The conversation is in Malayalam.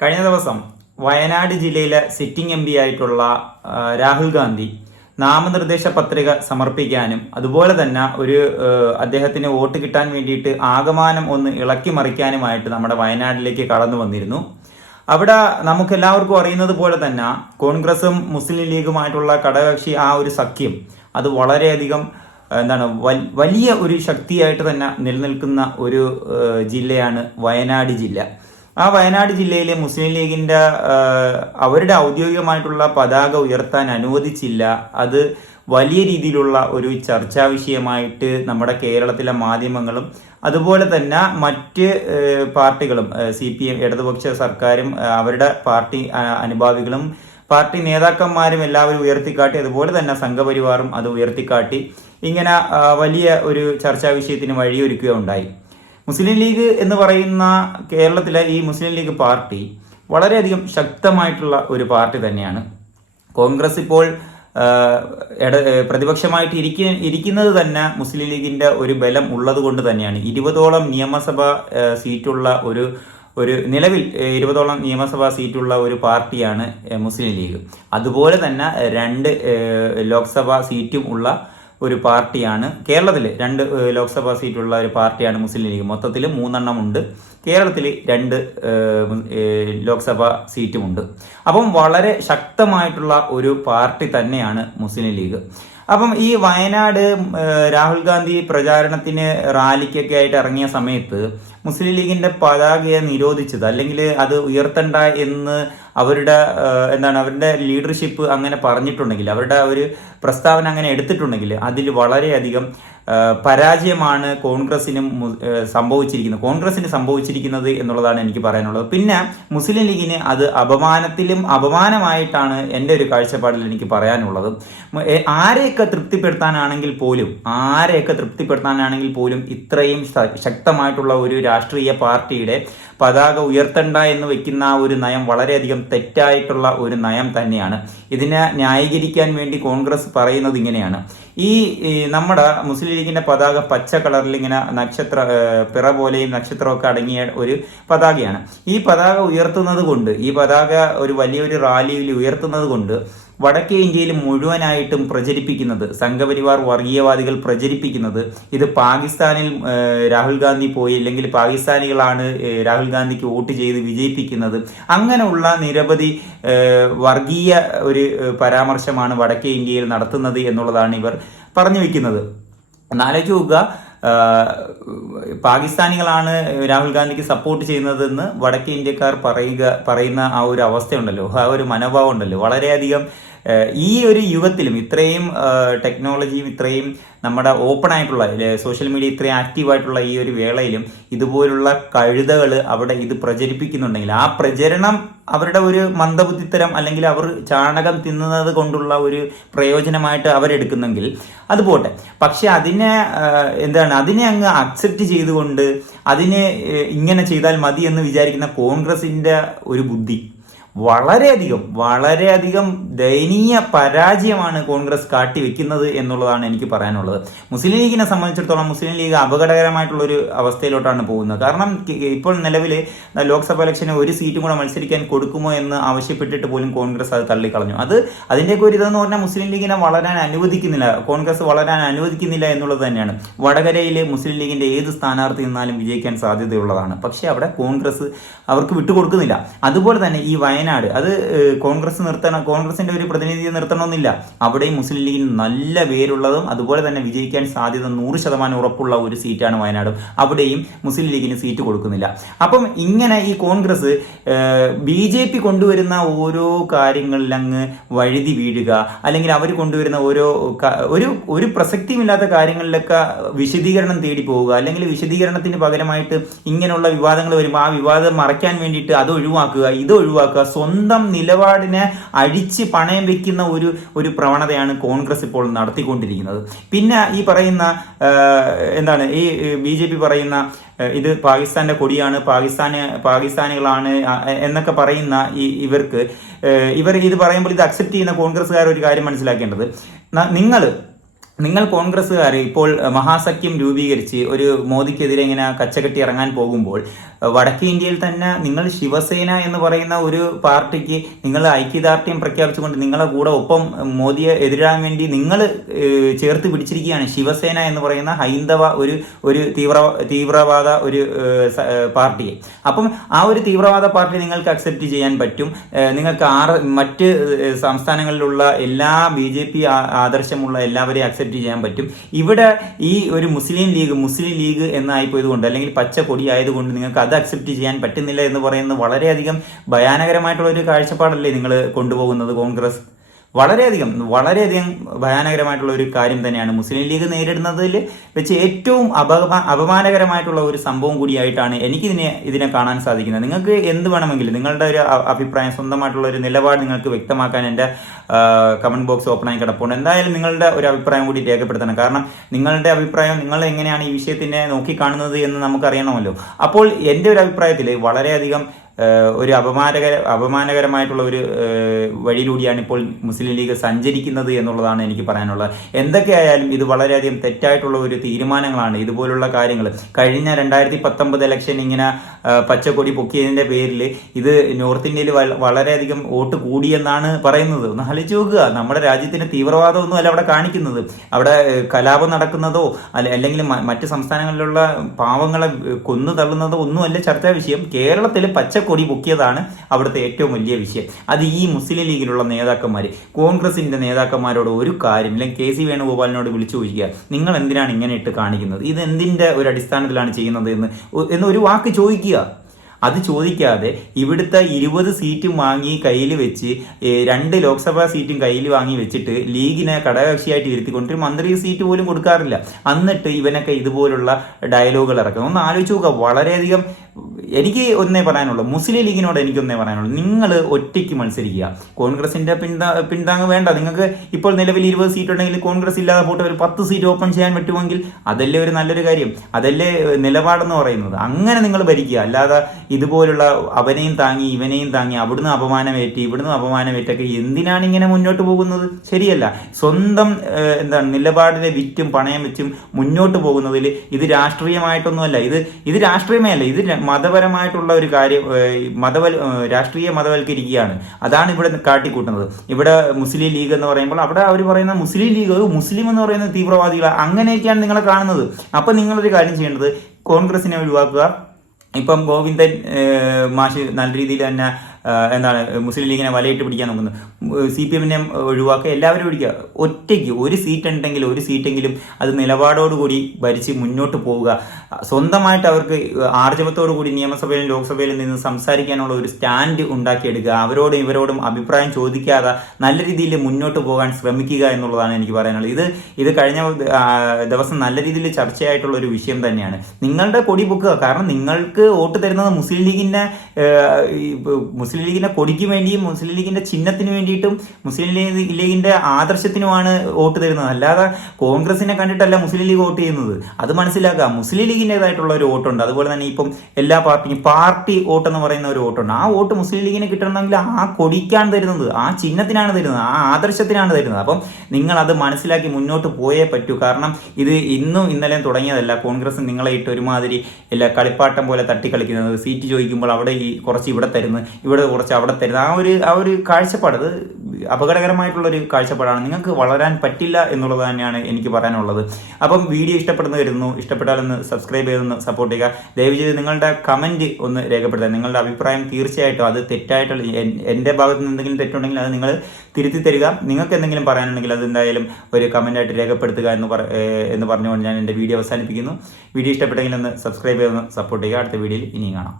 കഴിഞ്ഞ ദിവസം വയനാട് ജില്ലയിലെ സിറ്റിംഗ് എം ആയിട്ടുള്ള രാഹുൽ ഗാന്ധി നാമനിർദ്ദേശ പത്രിക സമർപ്പിക്കാനും അതുപോലെ തന്നെ ഒരു അദ്ദേഹത്തിന് വോട്ട് കിട്ടാൻ വേണ്ടിയിട്ട് ആകമാനം ഒന്ന് ഇളക്കി മറിക്കാനുമായിട്ട് നമ്മുടെ വയനാട്ടിലേക്ക് കടന്നു വന്നിരുന്നു. അവിടെ നമുക്ക് എല്ലാവർക്കും അറിയുന്നത് പോലെ തന്നെ കോൺഗ്രസും മുസ്ലിം ലീഗുമായിട്ടുള്ള ഘടകകക്ഷി ആ ഒരു സഖ്യം അത് വളരെയധികം എന്താണ് വലിയ ഒരു ശക്തിയായിട്ട് തന്നെ നിലനിൽക്കുന്ന ഒരു ജില്ലയാണ് വയനാട് ജില്ല. ആ വയനാട് ജില്ലയിലെ മുസ്ലിം ലീഗിന്റെ അവരുടെ ഔദ്യോഗികമായിട്ടുള്ള പതാക ഉയർത്താൻ അനുവദിച്ചില്ല. അത് വലിയ രീതിയിലുള്ള ഒരു ചർച്ചാ വിഷയമായിട്ട് നമ്മുടെ കേരളത്തിലെ മാധ്യമങ്ങളും അതുപോലെ തന്നെ മറ്റ് പാർട്ടികളും സി പി എം ഇടതുപക്ഷ സർക്കാരും അവരുടെ പാർട്ടി അനുഭാവികളും പാർട്ടി നേതാക്കന്മാരും എല്ലാവരും ഉയർത്തിക്കാട്ടി അതുപോലെ തന്നെ സംഘപരിവാറും അത് ഉയർത്തിക്കാട്ടി ഇങ്ങനെ വലിയ ഒരു ചർച്ചാ വിഷയത്തിന് വഴിയൊരുക്കുകയുണ്ടായി. മുസ്ലിം ലീഗ് എന്ന് പറയുന്ന കേരളത്തിലെ ഈ മുസ്ലിം ലീഗ് പാർട്ടി വളരെയധികം ശക്തമായിട്ടുള്ള ഒരു പാർട്ടി തന്നെയാണ്. കോൺഗ്രസ് ഇപ്പോൾ ഇട- പ്രതിപക്ഷമായിട്ട് ഇരിക്ക ഇരിക്കുന്നത് തന്നെ മുസ്ലിം ലീഗിന്റെ ഒരു ബലം ഉള്ളത് കൊണ്ട് തന്നെയാണ്. ഇരുപതോളം നിയമസഭ സീറ്റുള്ള ഒരു ഒരു നിലവിൽ ഇരുപതോളം നിയമസഭാ സീറ്റുള്ള ഒരു പാർട്ടിയാണ് മുസ്ലിം ലീഗ്. അതുപോലെ തന്നെ രണ്ട് ലോക്സഭാ സീറ്റും ഉള്ള ഒരു പാർട്ടിയാണ്. കേരളത്തിൽ രണ്ട് ലോക്സഭാ സീറ്റുള്ള ഒരു പാർട്ടിയാണ് മുസ്ലിം ലീഗ്. മൊത്തത്തിൽ മൂന്നെണ്ണം ഉണ്ട്. കേരളത്തിൽ രണ്ട് ലോക്സഭാ സീറ്റുമുണ്ട്. അപ്പം വളരെ ശക്തമായിട്ടുള്ള ഒരു പാർട്ടി തന്നെയാണ് മുസ്ലിം ലീഗ്. അപ്പം ഈ വയനാട് രാഹുൽ ഗാന്ധി പ്രചാരണത്തിന് റാലിക്കൊക്കെ ആയിട്ട് ഇറങ്ങിയ സമയത്ത് മുസ്ലിം ലീഗിന്റെ പതാകയെ നിരോധിച്ചത് അല്ലെങ്കിൽ അത് ഉയർത്തണ്ട എന്ന് അവരുടെ എന്താണ് അവരുടെ ലീഡർഷിപ്പ് അങ്ങനെ പറഞ്ഞിട്ടുണ്ടെങ്കിൽ അവരുടെ ഒരു പ്രസ്താവന അങ്ങനെ എടുത്തിട്ടുണ്ടെങ്കിൽ അതിൽ വളരെയധികം പരാജയമാണ് കോൺഗ്രസിനും സംഭവിച്ചിരിക്കുന്നത്. കോൺഗ്രസിന് സംഭവിച്ചിരിക്കുന്നത് എന്നുള്ളതാണ് എനിക്ക് പറയാനുള്ളത്. പിന്നെ മുസ്ലിം ലീഗിന് അത് അപമാനത്തിലും അപമാനമായിട്ടാണ് എന്റെ ഒരു കാഴ്ചപ്പാടിൽ എനിക്ക് പറയാനുള്ളത്. ആരെയൊക്കെ തൃപ്തിപ്പെടുത്താനാണെങ്കിൽ പോലും ആരെയൊക്കെ തൃപ്തിപ്പെടുത്താനാണെങ്കിൽ പോലും ഇത്രയും ശക്തമായിട്ടുള്ള ഒരു രാഷ്ട്രീയ പാർട്ടിയുടെ പതാക ഉയർത്തണ്ട എന്ന് വെക്കുന്ന ഒരു നയം വളരെയധികം തെറ്റായിട്ടുള്ള ഒരു നയം തന്നെയാണ്. ഇതിനെ ന്യായീകരിക്കാൻ വേണ്ടി കോൺഗ്രസ് പറയുന്നത് ഇങ്ങനെയാണ്. ഈ നമ്മുടെ മുസ്ലിം ലീഗിന്റെ പതാക പച്ച കളറിൽ ഇങ്ങനെ നക്ഷത്ര പിറ പോലെയും നക്ഷത്രമൊക്കെ അടങ്ങിയ ഒരു പതാകയാണ്. ഈ പതാക ഉയർത്തുന്നത് കൊണ്ട് ഈ പതാക ഒരു വലിയൊരു റാലിയിൽ ഉയർത്തുന്നത് കൊണ്ട് വടക്കേ ഇന്ത്യയിൽ മുഴുവനായിട്ടും പ്രചരിപ്പിക്കുന്നത് സംഘപരിവാർ വർഗീയവാദികൾ പ്രചരിപ്പിക്കുന്നത് ഇത് പാകിസ്ഥാനിൽ രാഹുൽ ഗാന്ധി പോയി അല്ലെങ്കിൽ പാകിസ്ഥാനികളാണ് രാഹുൽ ഗാന്ധിക്ക് വോട്ട് ചെയ്ത് വിജയിപ്പിക്കുന്നത്. അങ്ങനെയുള്ള നിരവധി വർഗീയ ഒരു പരാമർശമാണ് വടക്കേ ഇന്ത്യയിൽ നടത്തുന്നത് എന്നുള്ളതാണ് ഇവർ പറഞ്ഞു വെക്കുന്നത്. എന്നാലോചിച്ച് നോക്കുക പാകിസ്ഥാനികളാണ് രാഹുൽ ഗാന്ധിക്ക് സപ്പോർട്ട് ചെയ്യുന്നതെന്ന് വടക്കേ ഇന്ത്യക്കാർ പറയുക പറയുന്ന ആ ഒരു അവസ്ഥയുണ്ടല്ലോ ആ ഒരു മനോഭാവം ഉണ്ടല്ലോ. വളരെയധികം ഈ ഒരു യുഗത്തിലും ഇത്രയും ടെക്നോളജിയും ഇത്രയും നമ്മുടെ ഓപ്പൺ ആയിട്ടുള്ള സോഷ്യൽ മീഡിയ ഇത്രയും ആക്റ്റീവായിട്ടുള്ള ഈ ഒരു വേളയിലും ഇതുപോലുള്ള കഴുതകൾ അവിടെ ഇത് പ്രചരിപ്പിക്കുന്നുണ്ടെങ്കിൽ ആ പ്രചരണം അവരുടെ ഒരു മന്ദബുദ്ധിത്തരം അല്ലെങ്കിൽ അവർ ചാണകം തിന്നുന്നത് കൊണ്ടുള്ള ഒരു പ്രയോജനമായിട്ട് അവരെടുക്കുന്നെങ്കിൽ അത് പോട്ടെ. പക്ഷെ അതിനെ എന്താണ് അതിനെ അങ്ങ് അക്സെപ്റ്റ് ചെയ്തുകൊണ്ട് അതിനെ ഇങ്ങനെ ചെയ്താൽ മതി എന്ന് വിചാരിക്കുന്ന കോൺഗ്രസിന്റെ ഒരു ബുദ്ധി വളരെയധികം വളരെയധികം ദയനീയ പരാജയമാണ് കോൺഗ്രസ് കാട്ടിവെക്കുന്നത് എന്നുള്ളതാണ് എനിക്ക് പറയാനുള്ളത്. മുസ്ലിം ലീഗിനെ സംബന്ധിച്ചിടത്തോളം മുസ്ലിം ലീഗ് അപകടകരമായിട്ടുള്ള ഒരു അവസ്ഥയിലോട്ടാണ് പോകുന്നത്. കാരണം ഇപ്പോൾ നിലവിൽ ലോക്സഭാ ഇലക്ഷന് ഒരു സീറ്റും കൂടെ മത്സരിക്കാൻ കൊടുക്കുമോ എന്ന് ആവശ്യപ്പെട്ടിട്ട് പോലും കോൺഗ്രസ് അത് തള്ളിക്കളഞ്ഞു. അത് അതിന്റെയൊക്കെ ഒരു ഇതെന്ന് പറഞ്ഞാൽ മുസ്ലിം ലീഗിനെ വളരാൻ അനുവദിക്കുന്നില്ല. കോൺഗ്രസ് വളരാൻ അനുവദിക്കുന്നില്ല എന്നുള്ളത് തന്നെയാണ്. വടകരയിൽ മുസ്ലിം ലീഗിന്റെ ഏത് സ്ഥാനാർത്ഥി നിന്നാലും വിജയിക്കാൻ സാധ്യതയുള്ളതാണ്. പക്ഷേ അവിടെ കോൺഗ്രസ് അവർക്ക് വിട്ടുകൊടുക്കുന്നില്ല. അതുപോലെ തന്നെ ഈ വയനാട്. അത് കോൺഗ്രസ് നിർത്തണം കോൺഗ്രസിന്റെ ഒരു പ്രതിനിധിയെ നിർത്തണമെന്നില്ല. അവിടെയും മുസ്ലിം ലീഗിന് നല്ല പേരുള്ളതും അതുപോലെ തന്നെ വിജയിക്കാൻ സാധ്യത നൂറ് ശതമാനം ഉറപ്പുള്ള ഒരു സീറ്റാണ് വയനാട്. അവിടെയും മുസ്ലിം ലീഗിന് സീറ്റ് കൊടുക്കുന്നില്ല. അപ്പം ഇങ്ങനെ ഈ കോൺഗ്രസ് ബി ജെ പി കൊണ്ടുവരുന്ന ഓരോ കാര്യങ്ങളിൽ അങ്ങ് വഴുതി വീഴുക അല്ലെങ്കിൽ അവർ കൊണ്ടുവരുന്ന ഓരോ ഒരു ഒരു പ്രസക്തിയുമില്ലാത്ത കാര്യങ്ങളിലൊക്കെ വിശദീകരണം തേടി പോവുക അല്ലെങ്കിൽ വിശദീകരണത്തിന് പകരമായിട്ട് ഇങ്ങനെയുള്ള വിവാദങ്ങൾ വരുമ്പോൾ ആ വിവാദം മറയ്ക്കാൻ വേണ്ടിയിട്ട് അത് ഒഴിവാക്കുക ഇത് ഒഴിവാക്കുക സ്വന്തം നിലപാടിനെ അഴിച്ച് പണയം വെക്കുന്ന ഒരു ഒരു പ്രവണതയാണ് കോൺഗ്രസ് ഇപ്പോൾ നടത്തിക്കൊണ്ടിരിക്കുന്നത്. പിന്നെ ഈ പറയുന്ന എന്താണ് ഈ ബി ജെ പി പറയുന്ന ഇത് പാകിസ്ഥാന്റെ കൊടിയാണ് പാകിസ്ഥാന് പാകിസ്ഥാനികളാണ് എന്നൊക്കെ പറയുന്ന ഈ ഇവർക്ക് ഇവർ ഇത് പറയുമ്പോൾ ഇത് അക്സെപ്റ്റ് ചെയ്യുന്ന കോൺഗ്രസ്സുകാർ ഒരു കാര്യം മനസ്സിലാക്കേണ്ടത്. നിങ്ങൾ നിങ്ങൾ കോൺഗ്രസ്സുകാർ ഇപ്പോൾ മഹാസഖ്യം രൂപീകരിച്ച് ഒരു മോദിക്കെതിരെ ഇങ്ങനെ കച്ചകെട്ടി ഇറങ്ങാൻ പോകുമ്പോൾ വടക്കേ ഇന്ത്യയിൽ തന്നെ നിങ്ങൾ ശിവസേന എന്ന് പറയുന്ന ഒരു പാർട്ടിക്ക് നിങ്ങൾ ഐക്യദാർഢ്യം പ്രഖ്യാപിച്ചുകൊണ്ട് നിങ്ങളെ കൂടെ ഒപ്പം മോദിയെ എതിരാൻ വേണ്ടി നിങ്ങൾ ചേർത്ത് പിടിച്ചിരിക്കുകയാണ് ശിവസേന എന്ന് പറയുന്ന ഹൈന്ദവ ഒരു ഒരു തീവ്ര തീവ്രവാദ ഒരു പാർട്ടിയെ. അപ്പം ആ ഒരു തീവ്രവാദ പാർട്ടി നിങ്ങൾക്ക് അക്സെപ്റ്റ് ചെയ്യാൻ പറ്റും. നിങ്ങൾക്ക് ആറ് മറ്റ് സംസ്ഥാനങ്ങളിലുള്ള എല്ലാ ബി ആദർശമുള്ള എല്ലാവരെയും അക്സെപ്റ്റ് ചെയ്യാൻ പറ്റും. ഇവിടെ ഈ ഒരു മുസ്ലിം ലീഗ് മുസ്ലിം ലീഗ് എന്നായിപ്പോയതുകൊണ്ട് അല്ലെങ്കിൽ പച്ച കൊടി ആയതുകൊണ്ട് നിങ്ങൾക്ക് അത് അക്സെപ്റ്റ് ചെയ്യാൻ പറ്റുന്നില്ല എന്ന് പറയുന്നത് വളരെയധികം ഭയാനകരമായിട്ടുള്ള ഒരു കാഴ്ചപ്പാടല്ലേ നിങ്ങൾ കൊണ്ടുപോകുന്നത് കോൺഗ്രസ്? വളരെയധികം വളരെയധികം ഭയാനകരമായിട്ടുള്ള ഒരു കാര്യം തന്നെയാണ്. മുസ്ലിം ലീഗ് നേരിടുന്നതിൽ വെച്ച് ഏറ്റവും അപമാ അപമാനകരമായിട്ടുള്ള ഒരു സംഭവം കൂടിയായിട്ടാണ് എനിക്കിതിനെ ഇതിനെ കാണാൻ സാധിക്കുന്നത്. നിങ്ങൾക്ക് എന്ത് വേണമെങ്കിലും നിങ്ങളുടെ ഒരു അഭിപ്രായം സ്വന്തമായിട്ടുള്ള ഒരു നിലപാട് നിങ്ങൾക്ക് വ്യക്തമാക്കാൻ എന്റെ കമന്റ് ബോക്സ് ഓപ്പൺ ആയി കിടപ്പുണ്ട്. എന്തായാലും നിങ്ങളുടെ ഒരു അഭിപ്രായം കൂടി രേഖപ്പെടുത്തണം. കാരണം നിങ്ങളുടെ അഭിപ്രായം നിങ്ങൾ എങ്ങനെയാണ് ഈ വിഷയത്തിനെ നോക്കിക്കാണുന്നത് എന്ന് നമുക്കറിയണമല്ലോ. അപ്പോൾ എന്റെ ഒരു അഭിപ്രായത്തിൽ വളരെയധികം ഒരു അപമാനകര അപമാനകരമായിട്ടുള്ള ഒരു വഴിയിലൂടെയാണ് ഇപ്പോൾ മുസ്ലിം ലീഗ് സഞ്ചരിക്കുന്നത് എന്നുള്ളതാണ് എനിക്ക് പറയാനുള്ളത്. എന്തൊക്കെയായാലും ഇത് വളരെയധികം തെറ്റായിട്ടുള്ള ഒരു തീരുമാനങ്ങളാണ്. ഇതുപോലുള്ള കാര്യങ്ങൾ. കഴിഞ്ഞ രണ്ടായിരത്തി പത്തൊമ്പത് ഇലക്ഷൻ ഇങ്ങനെ പച്ചക്കൊടി പൊക്കിയതിന്റെ പേരിൽ ഇത് നോർത്ത് ഇന്ത്യയിൽ വളരെയധികം വോട്ട് കൂടിയെന്നാണ് പറയുന്നത്. ഒന്ന് ആലോചിച്ച് നോക്കുക. നമ്മുടെ രാജ്യത്തിന് തീവ്രവാദമൊന്നും അല്ല അവിടെ കാണിക്കുന്നത്. അവിടെ കലാപം നടക്കുന്നതോ അല്ല അല്ലെങ്കിൽ മറ്റ് സംസ്ഥാനങ്ങളിലുള്ള പാവങ്ങളെ കൊന്നു തള്ളുന്നതോ ഒന്നുമല്ല ചർച്ചാ വിഷയം കേരളത്തിൽ പച്ചക്കൊടി കൊടി പൊക്കിയതാണ് അവിടുത്തെ ഏറ്റവും വലിയ വിഷയം. അത് ഈ മുസ്ലിം ലീഗിലുള്ള നേതാക്കന്മാർ കോൺഗ്രസിന്റെ നേതാക്കന്മാരോട് ഒരു കാര്യം അല്ലെങ്കിൽ കെ സി വേണുഗോപാലിനോട് വിളിച്ചു ചോദിക്കുക. നിങ്ങൾ എന്തിനാണ് ഇങ്ങനെ ഇട്ട് കാണിക്കുന്നത്? ഇത് എന്തിന്റെ ഒരു അടിസ്ഥാനത്തിലാണ് ചെയ്യുന്നത് എന്ന്? എന്ന് ഒരു വാക്ക് ചോദിക്കുക. അത് ചോദിക്കാതെ ഇവിടുത്തെ ഇരുപത് സീറ്റും വാങ്ങി കയ്യിൽ വെച്ച് രണ്ട് ലോക്സഭാ സീറ്റും കയ്യിൽ വാങ്ങി വെച്ചിട്ട് ലീഗിനെ ഘടകകക്ഷിയായിട്ട് ഇരുത്തിക്കൊണ്ട് മന്ത്രി സീറ്റ് പോലും കൊടുക്കാറില്ല. എന്നിട്ട് ഇവനൊക്കെ ഇതുപോലുള്ള ഡയലോഗുകൾ ഇറക്കണം ഒന്ന് ആലോചിച്ച് നോക്കുക വളരെയധികം എനിക്ക് ഒന്നേ പറയാനുള്ളൂ. മുസ്ലിം ലീഗിനോട് എനിക്ക് ഒന്നേ പറയാനുള്ളൂ. നിങ്ങൾ ഒറ്റയ്ക്ക് മത്സരിക്കുക. കോൺഗ്രസിന്റെ പിന്താ പിന്താങ്ങ് വേണ്ട. നിങ്ങൾക്ക് ഇപ്പോൾ നിലവിൽ ഇരുപത് സീറ്റ് ഉണ്ടെങ്കിൽ കോൺഗ്രസ് ഇല്ലാതെ പോട്ട് ഒരു പത്ത് സീറ്റ് ഓപ്പൺ ചെയ്യാൻ പറ്റുമെങ്കിൽ അതല്ലേ ഒരു നല്ലൊരു കാര്യം? അതല്ലേ നിലപാടെന്ന് പറയുന്നത്? അങ്ങനെ നിങ്ങൾ ഭരിക്കുക. അല്ലാതെ ഇതുപോലുള്ള അവനെയും താങ്ങി ഇവനെയും താങ്ങി അവിടുന്ന് അപമാനമേറ്റി ഇവിടുന്ന് അപമാനമേറ്റൊക്കെ എന്തിനാണ് ഇങ്ങനെ മുന്നോട്ട് പോകുന്നത്? ശരിയല്ല. സ്വന്തം എന്താണ് നിലപാടിനെ വിറ്റും പണയം വെച്ചും മുന്നോട്ട് പോകുന്നതിൽ ഇത് രാഷ്ട്രീയമായിട്ടൊന്നുമല്ല. ഇത് ഇത് രാഷ്ട്രീയമേ അല്ല ഇത് മതപരമായിട്ടുള്ള ഒരു കാര്യം മതവൽ രാഷ്ട്രീയ മതവൽക്കരിക്കുകയാണ്. അതാണ് ഇവിടെ കാട്ടിക്കൂട്ടുന്നത്. ഇവിടെ മുസ്ലിം ലീഗ് എന്ന് പറയുമ്പോൾ അവിടെ അവർ പറയുന്ന മുസ്ലിം ലീഗ് മുസ്ലിം എന്ന് പറയുന്ന തീവ്രവാദികൾ അങ്ങനെയൊക്കെയാണ് നിങ്ങളെ കാണുന്നത്. അപ്പം നിങ്ങളൊരു കാര്യം ചെയ്യേണ്ടത് കോൺഗ്രസിനെ ഒഴിവാക്കുക. ഇപ്പം ഗോവിന്ദൻ മാഷ് നല്ല രീതിയിൽ തന്നെ എന്താണ് മുസ്ലിം ലീഗിനെ വലയിട്ട് പിടിക്കാൻ നോക്കുന്നത്. സി പി എമ്മിനെ ഒഴിവാക്കുക എല്ലാവരും പിടിക്കുക ഒറ്റയ്ക്ക് ഒരു സീറ്റ് ഉണ്ടെങ്കിൽ ഒരു സീറ്റെങ്കിലും അത് നിലപാടോടുകൂടി ഭരിച്ച് മുന്നോട്ട് പോവുക. സ്വന്തമായിട്ട് അവർക്ക് ആർജവത്തോടു കൂടി നിയമസഭയിലും ലോക്സഭയിലും നിന്ന് സംസാരിക്കാനുള്ള ഒരു സ്റ്റാൻഡ് ഉണ്ടാക്കിയെടുക്കുക. അവരോടും ഇവരോടും അഭിപ്രായം ചോദിക്കാതെ നല്ല രീതിയിൽ മുന്നോട്ട് പോകാൻ ശ്രമിക്കുക എന്നുള്ളതാണ് എനിക്ക് പറയാനുള്ളത്. ഇത് ഇത് കഴിഞ്ഞ ദിവസം നല്ല രീതിയിൽ ചർച്ചയായിട്ടുള്ള ഒരു വിഷയം തന്നെയാണ്. നിങ്ങളുടെ കൊടി പൊക്കുക. കാരണം നിങ്ങൾക്ക് വോട്ട് തരുന്നത് മുസ്ലിം ലീഗിന്റെ മുസ്ലിം ലീഗിന്റെ കൊടിക്ക് വേണ്ടിയും മുസ്ലിം ലീഗിന്റെ ചിഹ്നത്തിന് വേണ്ടിയിട്ടും മുസ്ലിം ലീഗ് ലീഗിന്റെ ആദർശത്തിനുമാണ് വോട്ട് തരുന്നത്. അല്ലാതെ കോൺഗ്രസിനെ കണ്ടിട്ടല്ല മുസ്ലിം ലീഗ് വോട്ട് ചെയ്യുന്നത്. അത് മനസ്സിലാക്കുക. മുസ്ലിം ലീഗിന്റെതായിട്ടുള്ള ഒരു വോട്ടുണ്ട്. അതുപോലെ തന്നെ ഇപ്പം എല്ലാ പാർട്ടിക്കും പാർട്ടി വോട്ട് എന്ന് പറയുന്ന ഒരു വോട്ടുണ്ട്. ആ വോട്ട് മുസ്ലിം ലീഗിന് കിട്ടണമെങ്കിൽ ആ കൊടിക്കാണ് തരുന്നത്. ആ ചിഹ്നത്തിനാണ് തരുന്നത്. ആ ആദർശത്തിനാണ് തരുന്നത്. അപ്പം നിങ്ങൾ അത് മനസ്സിലാക്കി മുന്നോട്ട് പോയേ പറ്റൂ. കാരണം ഇത് ഇന്നും ഇന്നലെയും തുടങ്ങിയതല്ല. കോൺഗ്രസ് നിങ്ങളെ ഇട്ട് ഒരുമാതിരി എല്ലാ കളിപ്പാട്ടം പോലെ തട്ടിക്കളിക്കുന്നത്. സീറ്റ് ചോദിക്കുമ്പോൾ അവിടെ ഈ കുറച്ച് ഇവിടെ തരുന്നു ഇവിടെ ഇവിടെ കുറച്ച് അവിടെ തരുന്നത് ആ ഒരു ആ ഒരു കാഴ്ചപ്പാട് അത് അപകടകരമായിട്ടുള്ള ഒരു കാഴ്ചപ്പാടാണ്. നിങ്ങൾക്ക് വളരാൻ പറ്റില്ല എന്നുള്ളത് തന്നെയാണ് എനിക്ക് പറയാനുള്ളത്. അപ്പം വീഡിയോ ഇഷ്ടപ്പെടുന്ന വരുന്നു ഇഷ്ടപ്പെട്ടാലൊന്ന് സബ്സ്ക്രൈബ് ചെയ്തൊന്ന് സപ്പോർട്ട് ചെയ്യുക. ദയവ് ചെയ്ത് നിങ്ങളുടെ കമന്റ് ഒന്ന് രേഖപ്പെടുത്തുക. നിങ്ങളുടെ അഭിപ്രായം തീർച്ചയായിട്ടും അത് തെറ്റായിട്ടുള്ള എന്റെ ഭാഗത്ത് നിന്ന് എന്തെങ്കിലും തെറ്റുണ്ടെങ്കിൽ അത് നിങ്ങൾ തിരുത്തി തരിക. നിങ്ങൾക്ക് എന്തെങ്കിലും പറയാനുണ്ടെങ്കിൽ അത് എന്തായാലും ഒരു കമന്റായിട്ട് രേഖപ്പെടുത്തുക എന്ന് പറ എന്ന് പറഞ്ഞുകൊണ്ട് ഞാൻ എന്റെ വീഡിയോ അവസാനിപ്പിക്കുന്നു. വീഡിയോ ഇഷ്ടപ്പെട്ടെങ്കിൽ ഒന്ന് സബ്സ്ക്രൈബ് ചെയ്തൊന്ന് സപ്പോർട്ട് ചെയ്യുക. അടുത്ത വീഡിയോയിൽ ഇനിയും കാണാം.